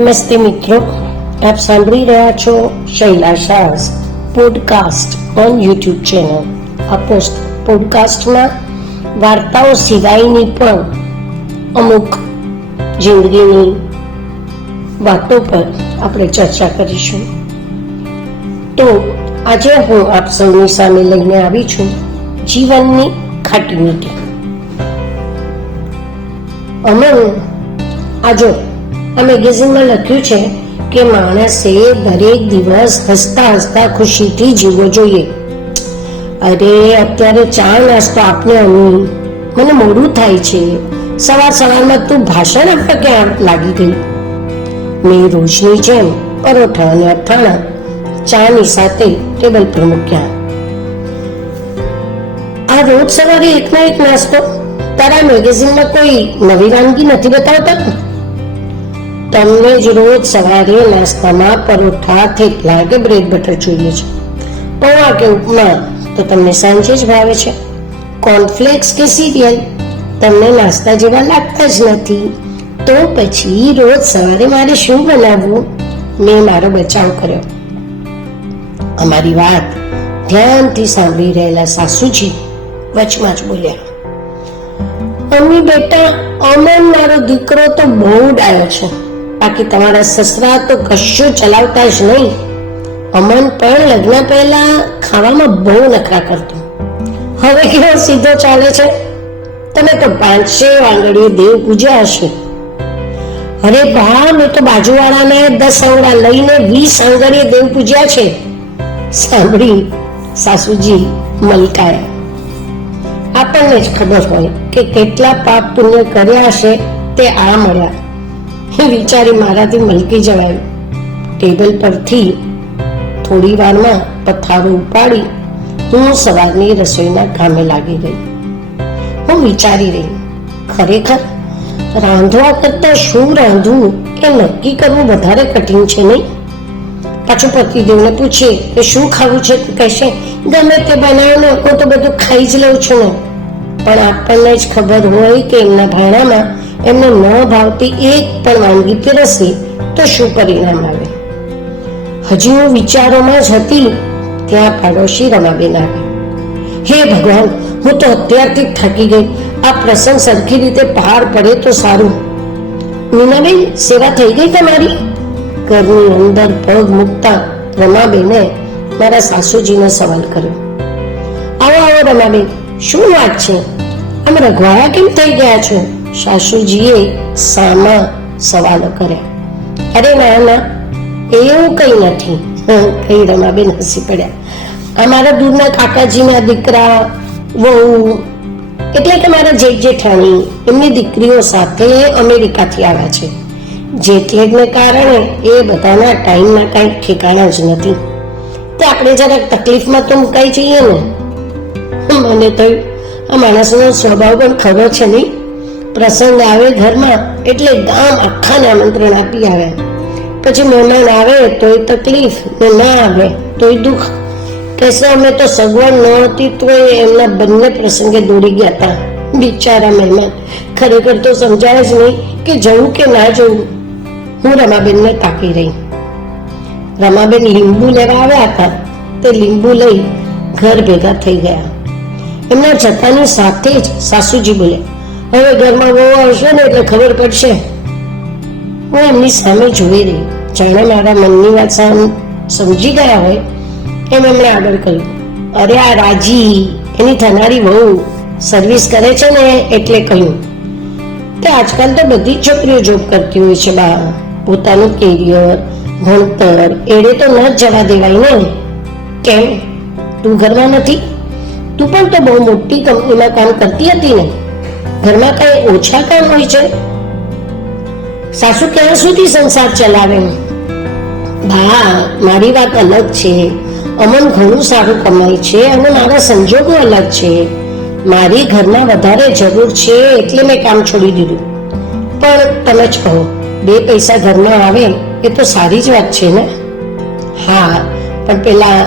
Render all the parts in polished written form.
નમસ્તે મિત્રો, આપ સાંભળી રહ્યા છો Shaila Shah podcast on YouTube channel. આ પોડકાસ્ટમાં વાર્તાઓ સિવાયની પણ અમુક જિંદગીની વાતો પર આપણે ચર્ચા કરીશું. તો આજે હું આપ સૌની સામે લઈને આવી છું જીવનની ખાટી મીઠી. આ મેગેઝિનમાં લખ્યું છે કે માણસે દરેક દિવસ હસતા હસતા ખુશીથી જીવવો જોઈએ. અરે અત્યારે ચા નાસ્તો આપને અમી, મને મોડું થાય છે. સવારમાં તું ભાષણ આપવા ક્યાં લાગી ગઈ? મેં રોજની જેમ પરોઠા અને અથાણા ચાની સાથે ટેબલ પર મૂક્યા. આ રોજ સવારે એકના એક નાસ્તો? તારા મેગેઝિનમાં કોઈ નવી વાનગી નથી બતાવતા? તમને જ રોજ સવારે નાસ્તામાં પરોઠા, થેપલા કે બ્રેડ બટર જોઈએ છે. પૌવા કે ઉપમા તો તમને સાંજે જ ભાવે છે. કોર્નફ્લેક્સ કે સિરિયલ તમને નાસ્તા જેવા લાગતા જ નથી. તો પછી રોજ સવારે મારે શું બનાવવું? મેં મારો બચાવ કર્યો. અમારી વાત ધ્યાનથી સાંભળી રહેલા સાસુજી વચમાં જ બોલ્યા, મમ્મી બેટા, અમન મારો દીકરો તો બહુ ડાયો છે. બાકી તમારા સસરા તો કશું ચલાવતા જ નહીં. અમન પણ લગ્ન પહેલા ખાવામાં બહુ નખરા કરતો, હવે કેવો સીધો ચાલે છે. તમે તો 5-6 આંગળીએ દેવ પૂજ્યા હશે. અરે બા, મેં તો બાજુવાળાને 10 આંગળા લઈને 20 આંગળીએ દેવ પૂજ્યા છે. સાંભળી સાસુજી મલકાયા. આપણને જ ખબર હોય કે કેટલા પાપ પુણ્ય કર્યા હશે તે આ મળ્યા. એ વિચારી મારાથી મલકી જવાયું. ટેબલ પરથી થોડી વારમાં પથારો ઉપાડી હું સવારની રસોઈના કામે લાગી ગઈ. હું વિચારી રહી, ખરેખર રાંધવા કરતા શું રાંધવું એ નક્કી કરવું વધારે કઠિન છે નહીં? પાછું પતિદેવને પૂછીએ કે શું ખાવું છે, કહેશે ગમે તે બનાવો ને, હું તો બધું ખાઈ જ લઉં છું ને. પણ આપણને જ ખબર હોય કે એમના ભાણામાં એમને ન ભાવતી એક પણ વાનગી પીરસી તો શું પરિણામ આવે. હજી હું વિચારોમાં જ હતી ત્યાં પાડોશી રમાબેન આવી. હે ભગવાન, હું તો અત્યારથી જ થાકી ગઈ. આ પ્રસંગ સરખી રીતે પાર પડે તો સારું. મીનાબેન, સેવા થઈ ગઈ તમારી? ઘરની અંદર પગ મૂકતા રમાબેને મારા સાસુજીને સવાલ કર્યો. આવો રમાબેન, શું વાત છે? આમ રઘવાડા કેમ થઈ ગયા છો? સાસુજીએ સામા સવાલો કર્યા. અરે ના, એવું કઈ નથી, કઈ રમાબેન હસી પડ્યા. અમારા દૂરના કાકાજીના દીકરા, વહુ એટલે કે મારા જેઠ જેઠાણી, એમની દીકરીઓ સાથે અમેરિકાથી આવ્યા છે. જેટલેગને કારણે એ બધાના ટાઈમના કાંઈ ઠેકાણા જ નથી. તો આપણે જરાક તકલીફમાં તો મુકાઈ જઈએ ને. મને તો આ માણસનો સ્વભાવ પણ ખરો છે નહીં? પ્રસંગ આવે ઘરમાં એટલે ગામ આખાને આમંત્રણ આપી આવે. પછી મહેમાન આવે તોય તકલીફ, ને ના આવે તોય દુઃખ. કહેશે અમે તો સગવડ ન હતી તો એમના બંને પ્રસંગે દોડી ગયા હતા. બિચારા મહેમાન, ખરેખર તો સમજાય જ નહીં કે જવું કે ના જવું. હું રમાબેનને તાકી રહી. રમાબેન લીંબુ લેવા આવ્યા હતા. તે લીંબુ લઈ ઘર ભેગા થઈ ગયા. એમના જતાની સાથે જ સાસુજી બોલ્યા, હવે ઘરમાં બહુ આવશે ને એટલે ખબર પડશે. હું એમની સામે જોઈ રહી, જાણે મારા મનની વાત સમજી ગયા હોય એમ એમણે આગળ કહ્યું, અરે આ રાજી, એની થનારી બહુ સર્વિસ કરે છે ને એટલે કહ્યું. તે આજકાલ તો બધી જ છોકરીઓ જોબ કરતી હોય છે બા. પોતાનું કેરિયર, ભણતર એડે તો ન જ જવા દેવાય ને. કેમ, તું ઘરમાં નથી? તું પણ તો બહુ મોટી કંપનીમાં કામ કરતી હતી ને. ઘરમાં કઈ ઓછા કામ હોય છે? સાસુ ક્યાં સુધી સંસાર ચલાવે? બા, મારી વાત અલગ છે. અમન ઘણું સારું કમાય છે અને મારા સંજોગો અલગ છે. મારી ઘરમાં વધારે જરૂર છે એટલે મેં કામ છોડી દીધું. પણ તમે જ કહો, 2 પૈસા ઘરમાં આવે એ તો સારી જ વાત છે ને. હા, પણ પેલા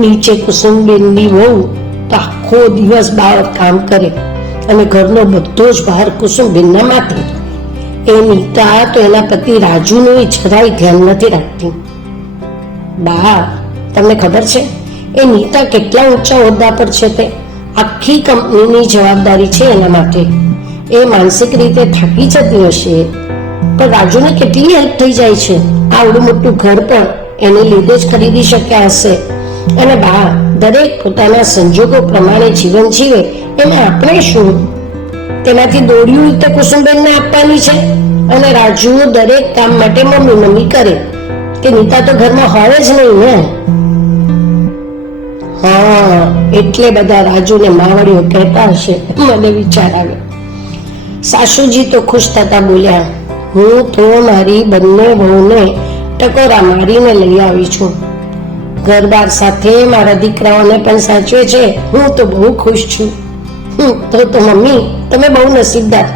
નીચે કુસુમબેનની વહુ તો આખો દિવસ બહાર કામ કરે અને ઘરનો બધો જ ભાર કુસુમબેનના માથે. એ નીતા તો એના પતિ રાજુનું જરાય ધ્યાન નથી રાખતી. બા, તમને ખબર છે એ નીતા કેટલા ઊંચા હોદ્દા પર છે? તે આખી કંપનીની જવાબદારી છે એના માટે. એ માનસિક રીતે થાકી જતી હશે, પણ રાજુને કેટલી હેલ્પ થઈ જાય છે. આવડું મોટું ઘર પણ એને લીધે જ ખરીદી શક્યા હશે. અને બા, દરેક પોતાના સંજોગો પ્રમાણે જીવન જીવે એને આપણે શું? તેનાથી દોડ્યું તો કુસુમબેનને આપવાની છે, અને રાજુ દરેક કામ માટે મમ્મી મમ્મી કરે. કે નીતા તો ઘરમાં હોય જ નહીં ને. હા, એટલે બધા રાજુને માવડીઓ કહેતા હશે. મને વિચાર આવ્યો. સાસુજી તો ખુશ થતા બોલ્યા, હું તો મારી બંને વહુને ટકોરા મારીને લઈ આવી છું. ઘરબાર સાથે મારા દીકરાઓને પણ સાચવે છે. હું તો બહુ ખુશ છું. તો મમ્મી, તમે બહુ નસીબદાર.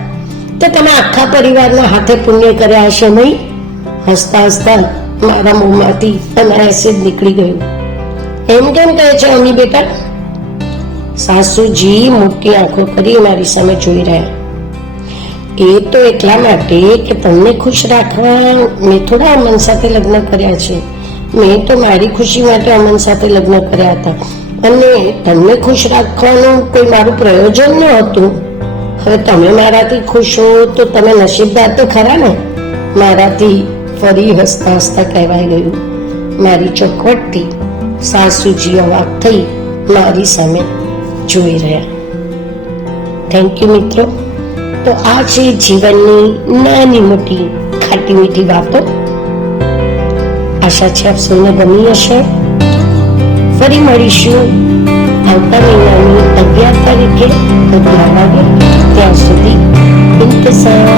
તો તમે આખા પરિવારના હાથે પુણ્ય કર્યા હશે નહીં? હસતા હસતા મારા મોંમાંથી અનાયાસે જ નીકળી ગયું. એમ કેમ કહે છે અમી બેટા? સાસુજી મોટી આંખો કરી મારી સામે જોઈ રહ્યા. એ તો એટલા માટે કે તમને ખુશ રાખવા મેં થોડા અમન સાથે લગ્ન કર્યા છે. મેં તો મારી ખુશી માટે અમન સાથે લગ્ન કર્યા હતા, અને તમને ખુશ રાખવાનું કોઈ મારું પ્રયોજન ન હતું. હવે તમે મારાથી ખુશ હો તો તમે નસીબદાર તો ખરા ને. મારાથી ફરી હસતા હસતા કહેવાય ગયું. મારી ચોખવટથી સાસુજી અવાક થઈ મારી સામે જોઈ રહ્યા. થેન્ક યુ મિત્રો. તો આ છે જીવનની નાની મોટી ખાટી મીઠી વાતો. આશા છે આપ સૌને ગમી હશે. ફરી મળીશું આવતા મહિનાની 11 તારીખે 11 વાગે. ત્યાં સુધી ઇંતજાર.